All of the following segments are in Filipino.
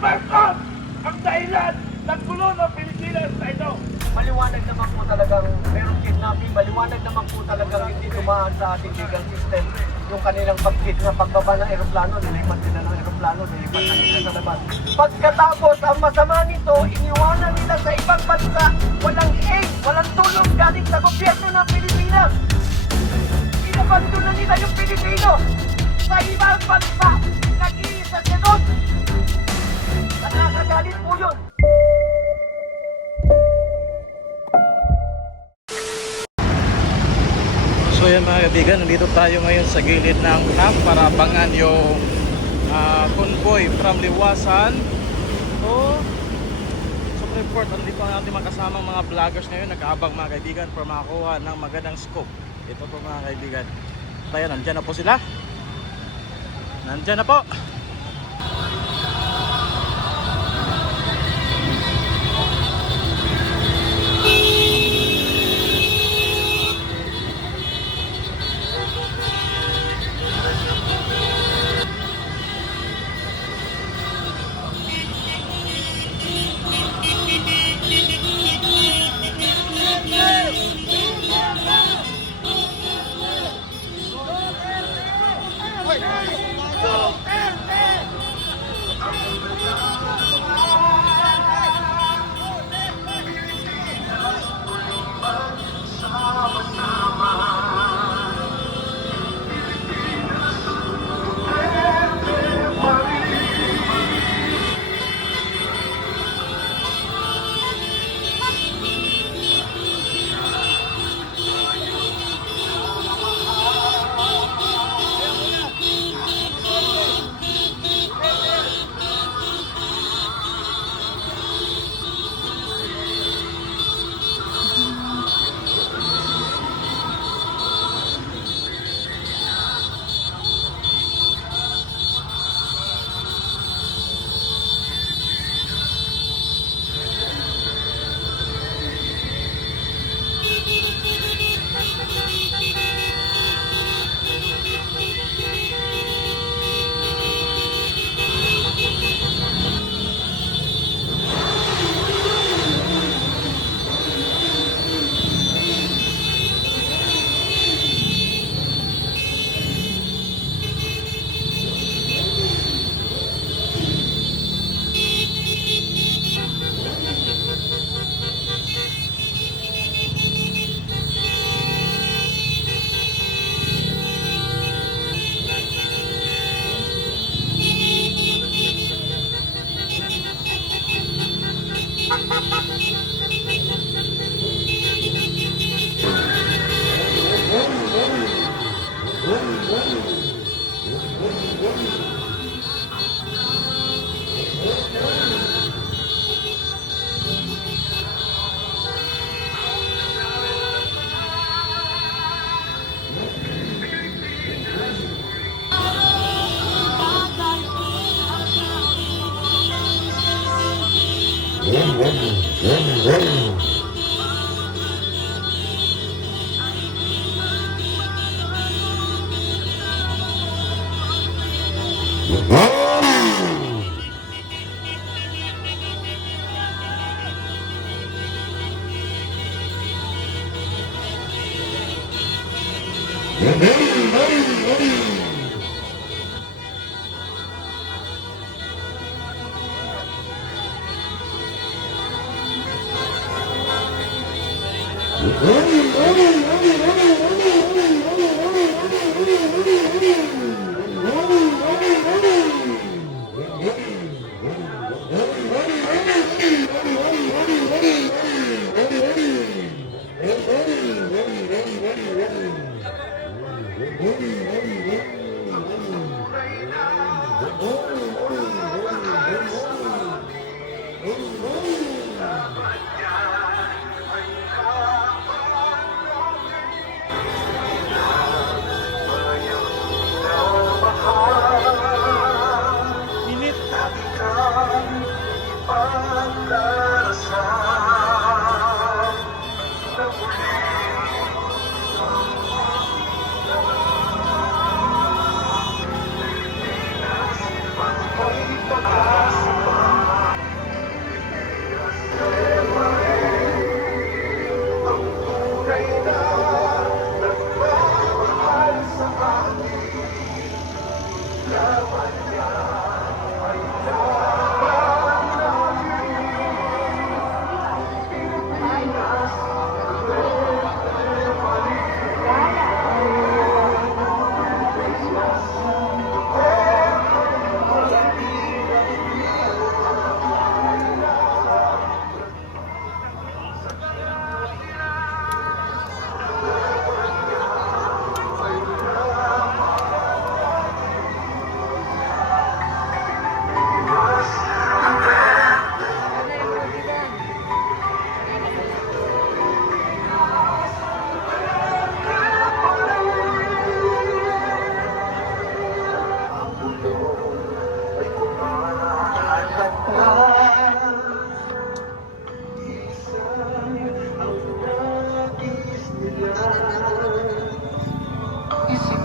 Marcos ang dahilan ng gulo ng Pilipinas na ito. Maliwanag naman po talagang merong kidnapping, maliwanag naman po talagang hindi tumaan sa ating legal system yung kanilang pagbaba ng aeroplano, nilipat nila ng aeroplano, nilipat na nila sa labas. Pagkatapos, ang masama nito, iniwanan nila sa ibang bansa, walang aid, walang tulong galing sa gobyerno ng Pilipinas. Inabando na nila yung Pilipino sa ibang bansa, nag-iisa siya doon. Nakakagalit po yun. So yan mga kaibigan, nandito tayo ngayon sa gilid ng camp para abangan yung convoy from Liwasan to Supreme Court. Nandito ang ating makasamang mga vloggers ngayon, nag-aabang mga kaibigan para makakuha ng magandang scope. Ito po mga kaibigan. Tayo, nandyan na po sila. Nandyan na po.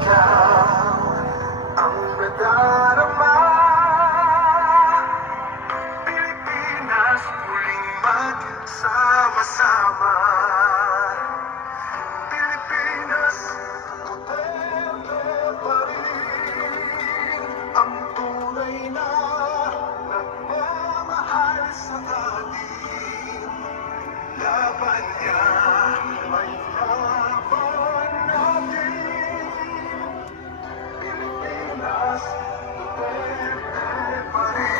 ikaw ang nadarama. Pilipinas muling magsama-sama. Pilipinas, Duterte pa rin ang tunay na nagmamahal sa atin. Laban niya ay laban natin. Pilipinas, Duterte pa rin.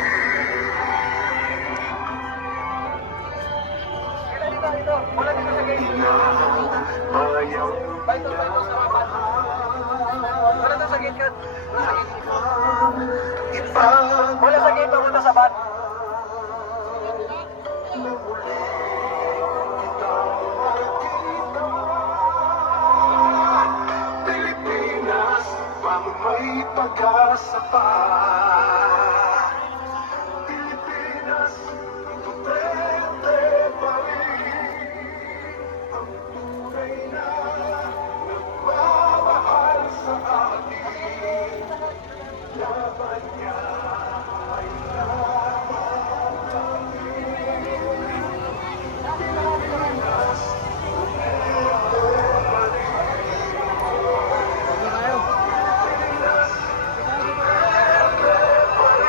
Wala dito sa gate. Ayaw Baito sa mapan. Wala dito sa gate ka. ipag Wala sa gate, wala sa ban. Pilipinas, pang may pag-asa pa. Pilipinas, Duterte pa rin ang tunay na nagmamahal sa atin. Laban niya ay laban natin. Pilipinas, Duterte pa rin.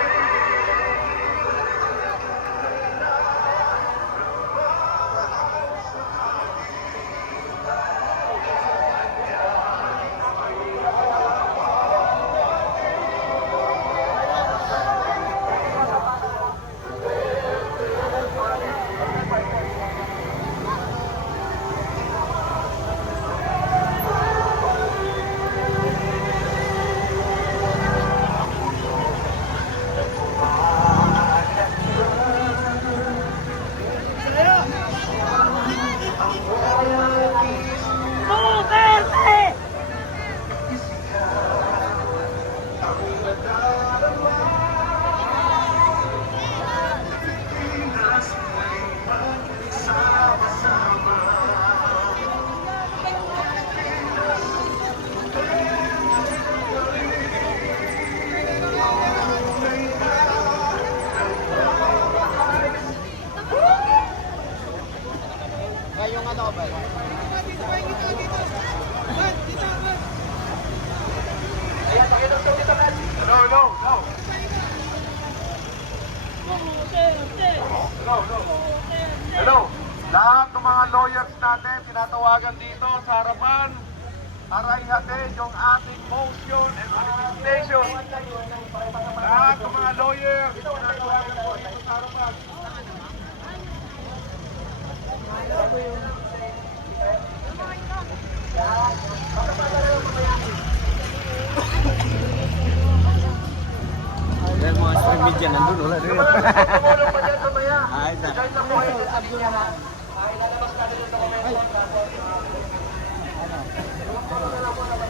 Hello, lahat ng mga lawyers natin tinatawagan dito sa harapan para ihatid yung ating motion and manifestation. Lahat ng mga lawyers tinatawagan po dito sa harapan. Dan mga stream media nandun, wala rin. Tumulong pa dyan sa maya. Ay, sa. Kahit lang po kayo sa linya ha. Ay, lalabas natin yung dokumento.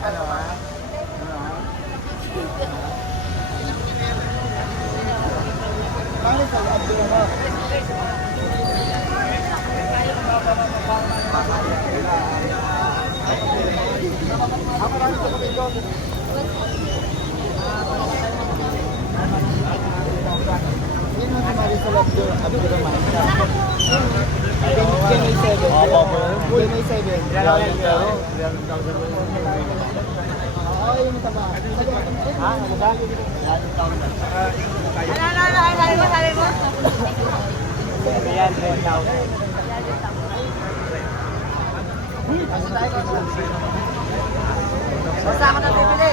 Ano ha? Basta ako na bibili.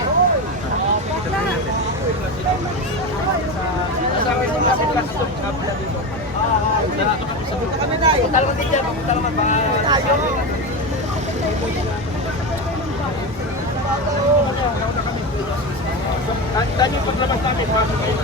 Sabuta kami na. Punta naman din dyan. Punta naman ba? Tayo. Tanya yung paglabas namin. Pasok kayo.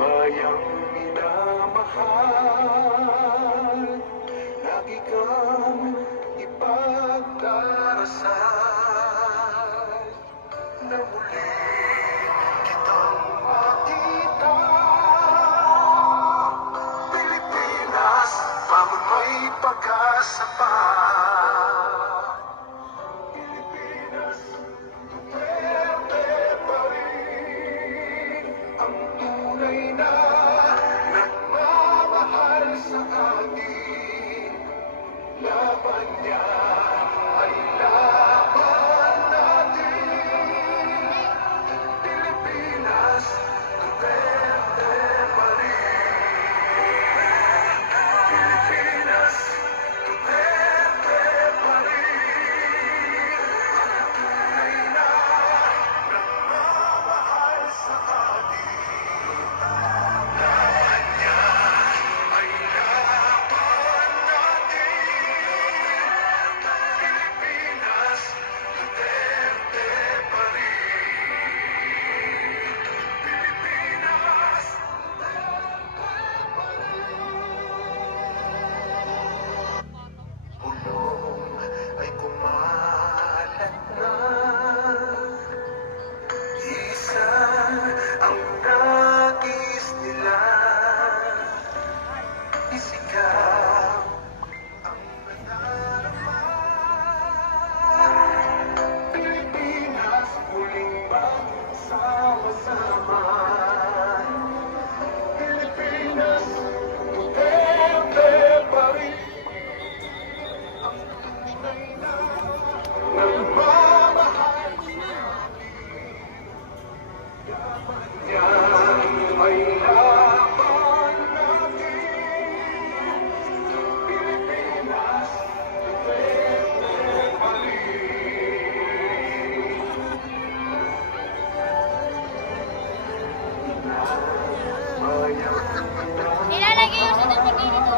Bayang minamahal, lagi kang ipagdarasal na muli kitang makita. Pilipinas, pamon may pag-asa pa. Pilipinas, Duterte pa rin ang tunay na nagmamahal sa atin. Laban niya ay laban natin. Pilipinas, Duterte pa rin. Pilipinas, Duterte pa rin. Ang tunay na nagmamahal sa atin. Laban niya ay laban natin. Pilipinas, Duterte pa rin. Pilipinas, Duterte pa rin. Bulong ay kumalat na. Isa ang nagis nila. Isigaw ang nadarama. Pilipinas, muling magsama-sama. Pilipinas, Duterte pa rin. Ang tunay na nagmamahal niya ay laban natin. Pilipinas, Duterte pa rin. Nilalagay yung sa dito.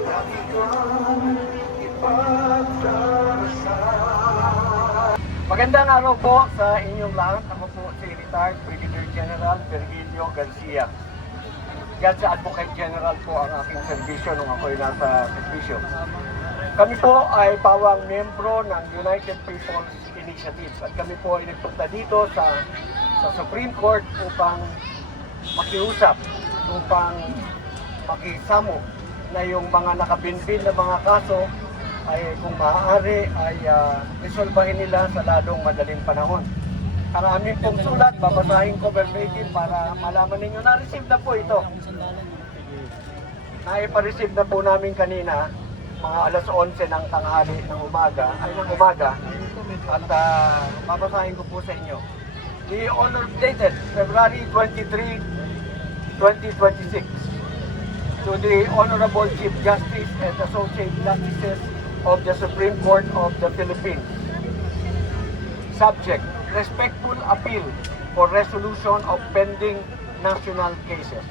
Lagi kang ipagdarasal. Magandang araw po sa inyong lahat. Ako po si Retired Brigadier General Virgilio Garcia. Yan sa Advocate General po ang aking serbisyo nung ako'y nasa serbisyo. Kami po ay pawang membro ng United People's Initiative at kami po ay nagpunta dito sa Supreme Court upang makiusap, upang makisamo na yung mga nakabinbin na mga kaso ay kung maaari ay resolbahin nila sa lalong madaling panahon. Ang aming pong sulat, babasahin ko verbatim para malaman ninyo. Na-receive na po ito. Naipa-receive na po namin kanina, mga alas 11 ng tanghali ng umaga, at babasahin ko po sa inyo. The honor dated February 23, 2026 to the Honorable Chief Justice and Associate Justices of the Supreme Court of the Philippines. Subject: respectful appeal for resolution of pending national cases.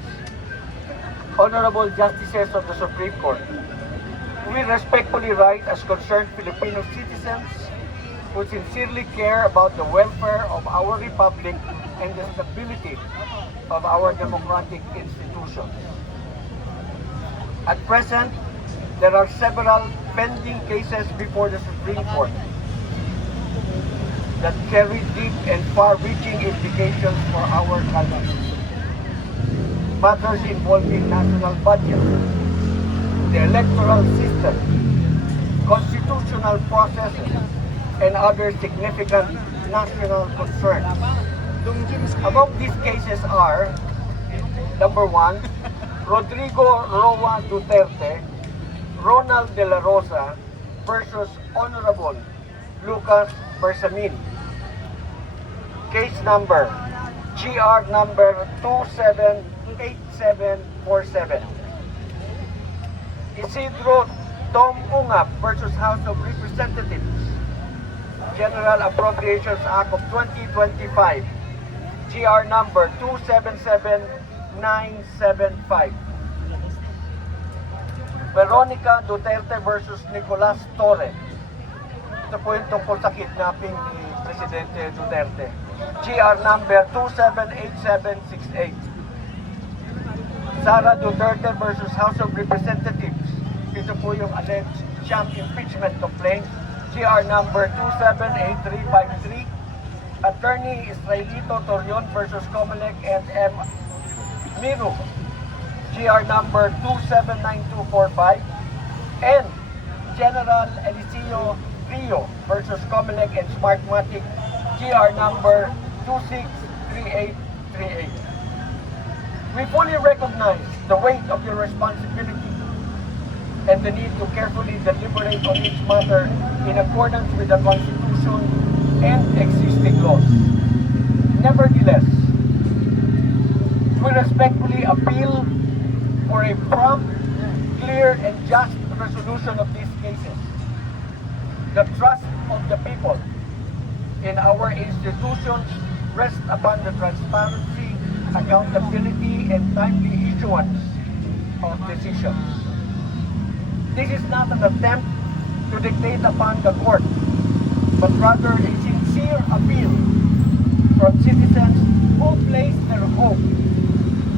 Honorable Justices of the Supreme Court, we respectfully write as concerned Filipino citizens who sincerely care about the welfare of our republic and the stability of our democratic institutions. At present, there are several pending cases before the Supreme Court that carry deep and far-reaching implications for our country. Matters involving national budget, the electoral system, constitutional processes, and other significant national concerns. Among these cases are, number 1, Rodrigo Roa Duterte, Ronald De La Rosa versus Honorable Lucas Bersamin. Case number GR number 278747. Isidro Tom Ungap versus House of Representatives. General Appropriations Act of 2025. GR number 277975. Veronica Duterte versus Nicolas Torre. Ito po yung tungkol sa kidnapping ni Presidente Duterte. GR number 278768. Sara Duterte versus House of Representatives. Ito po yung alleged sham impeachment complaint. GR number 278353. Attorney Israelito Torion versus Comelec and M. Miru. GR number 279245. And General Eliseo Rio versus Comelec and Smartmatic. GR number 263838. We fully recognize the weight of your responsibility and the need to carefully deliberate on each matter in accordance with the Constitution and existing laws. Nevertheless, we respectfully appeal for a prompt, clear, and just resolution of these cases. The trust of the people in our institutions rests upon the transparency, accountability, and timely issuance of decisions. This is not an attempt to dictate upon the court, but rather a sincere appeal from citizens who place their hope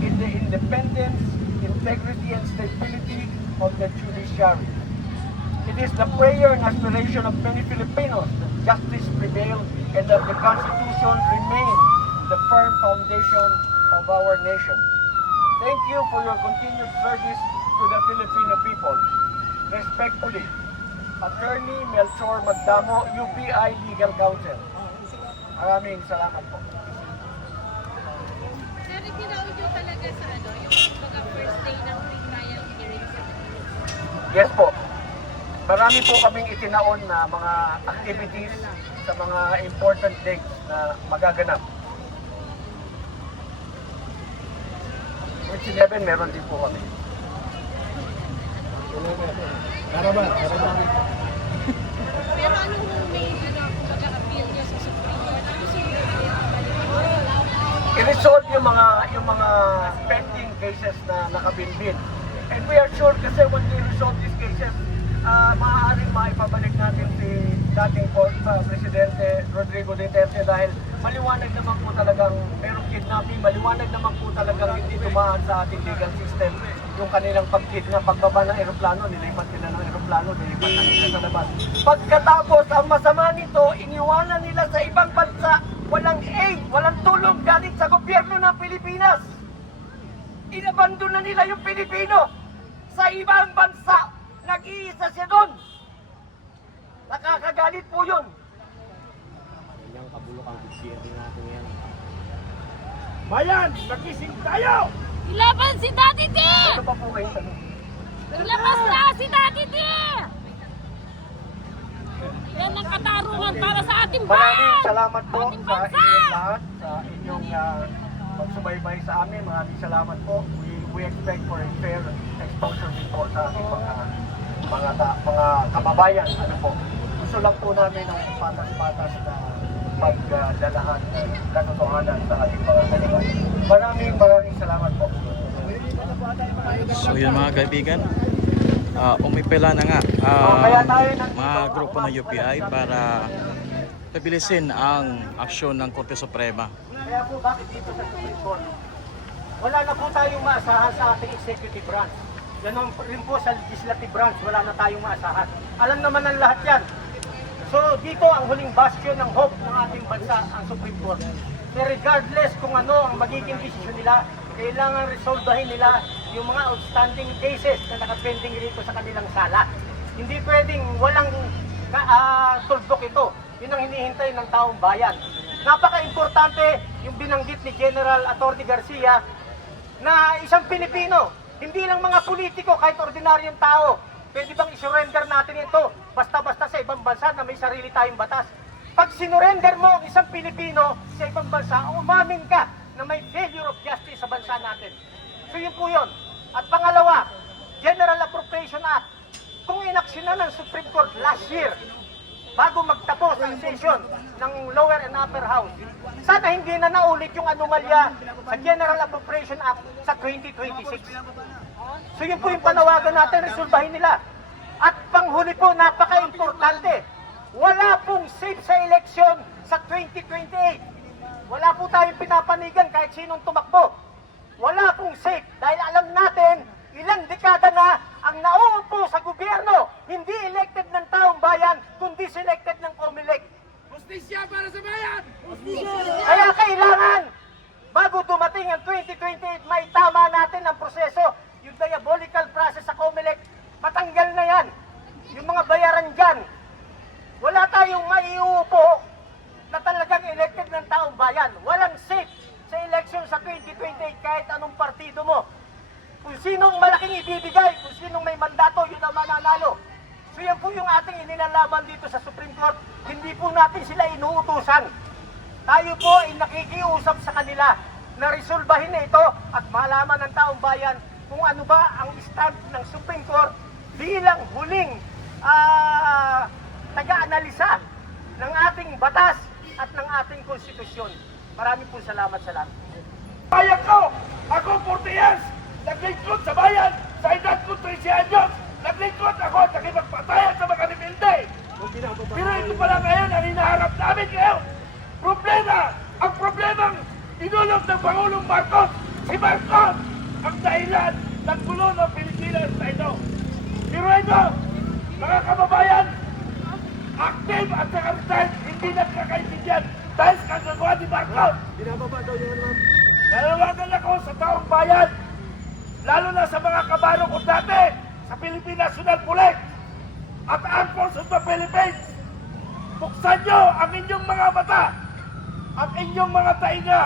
in the independence, integrity, and stability of the judiciary. It is the prayer and aspiration of many Filipinos that justice prevail and that the Constitution remain the firm foundation of our nation. Thank you for your continued service to the Filipino people. Respectfully, Attorney Melchor Magdamo, UPI Legal Counsel. Maraming salamat po. Sir, itinaod yung talaga sa yung mga first day ng pre-trial hearing sa Yes po. Marami po kaming itinaon na mga activities sa mga important dates na magaganap. March 11, meron din po kami. Pero anong may pag-appeal niya sa Supreme Court? Ano sunod? I-resolve yung mga pending cases na nakabinbin. And we are sure kasi when we resolve these cases, maaaring maipabalik natin si dating Presidente Rodrigo Duterte dahil maliwanag naman po talagang merong kidnapping, maliwanag naman po talagang hindi dumaan sa ating legal system yung kanilang pag-kidnap, pagbaba ng eroplano, nilipat nila ng eroplano, nilipat na nila sa labas. Pagkatapos, ang masama nito, iniwanan nila sa ibang bansa, walang aid, walang tulong galing sa gobyerno ng Pilipinas. Inabandon na nila yung Pilipino sa ibang bansa. Nag-iisa siya doon. po yun. Yung kabulok ang gobyerno natin yan. Bayan, magising tayo! Ilaban si Daddy D! Ano pa po kayo tanong? Ilabas na si Daddy D! Yan ang katarungan para sa ating Maraming bayan! salamat po Ating sa bansa! inyong lahat, sa inyong pagsubaybay sa amin. Maraming salamat po. We expect for a fair exposure din po sa ating mga kababayan. Ano po? Gusto lang po namin ng patas-patas na pagdalahan ng katotohanan sa ating mga kababayan. Maraming salamat po. So yun mga kaibigan, umipila na nga mga grupo ng UPI para pabilisin ang aksyon ng Korte Suprema. Kaya po bakit dito sa Supreme Court? Wala na po tayong maasahan sa ating executive branch. Ganon rin po sa legislative branch, wala na tayong maasahan. Alam naman ng lahat yan. So dito ang huling bastion ng hope ng ating bansa, ang Supreme Court. Na regardless kung ano ang magiging desisyon nila, kailangan resolbahin nila yung mga outstanding cases na nakapending rito sa kanilang sala. Hindi pwedeng walang tuldok ito. Yun ang hinihintay ng taong bayan. Napaka-importante yung binanggit ni General Atty. Garcia na isang Pilipino, hindi lang mga politiko, kahit ordinaryong tao, pwede bang isurrender natin ito basta-basta sa ibang bansa na may sarili tayong batas. Pag sinurrender mo ang isang Pilipino sa ibang bansa, umamin ka na may failure of justice sa bansa natin. So yun po yun. At pangalawa, General Appropriation Act. Kung inaksyonan ng Supreme Court last year, bago magtapos ang session ng lower and upper house, sana hindi na naulit yung anomalya sa General Appropriation Act sa 2026. So yun po yung panawagan natin, resolbahin nila. At panghuli po, napaka-importante, wala pong safe sa eleksyon sa 2028. Wala po tayong pinapanigan kahit sinong tumakbo. Wala pong safe dahil alam natin ilang dekada na ang nauupo sa gobyerno, hindi elected ng taong bayan, kundi selected ng COMELEC. Justisya para sa bayan! Kaya kailangan, bago dumating ang 2028, may tama natin ang proseso. Yung diabolical process sa COMELEC, matanggal na yan. Yung mga bayaran dyan, wala tayong maiuupo na talagang elected ng taong bayan. Walang safe sa election sa 2028 kahit anong partido mo. Kung sinong malaking ibibigay, kung sinong may mandato, yun ang mananalo. So yan po yung ating inilalaban dito sa Supreme Court. Hindi po natin sila inuutusan. Tayo po ay nakikiusap sa kanila na resolbahin na ito at malaman ng taong bayan kung ano ba ang stand ng Supreme Court bilang huling taga-analisa ng ating batas at ng ating konstitusyon. Maraming po salamat sa lahat. Bayan ko! Ako 40 years! Naglingkod sa bayan! Sa edad ko 13 anyos! Naglingkod ako at nakipagpatayan sa mga rebelde! Pero ito pala ngayon ang hinaharap namin ngayon! Problema! Ang problemang inulog ng Pangulong Marcos! Si Marcos! Ang dahilan ng gulo ng Pilipinas na ito! Pero ito, mga kababayan, active at saka retired, hindi nagkakaintindihan dahil sa kagagawa ni Marcos! Nanawagan ako sa taong bayan, lalo na sa mga kabaro ko dati sa Philippine National Police at Armed Forces of the Philippines. Buksan nyo ang inyong mga mata at inyong mga tainga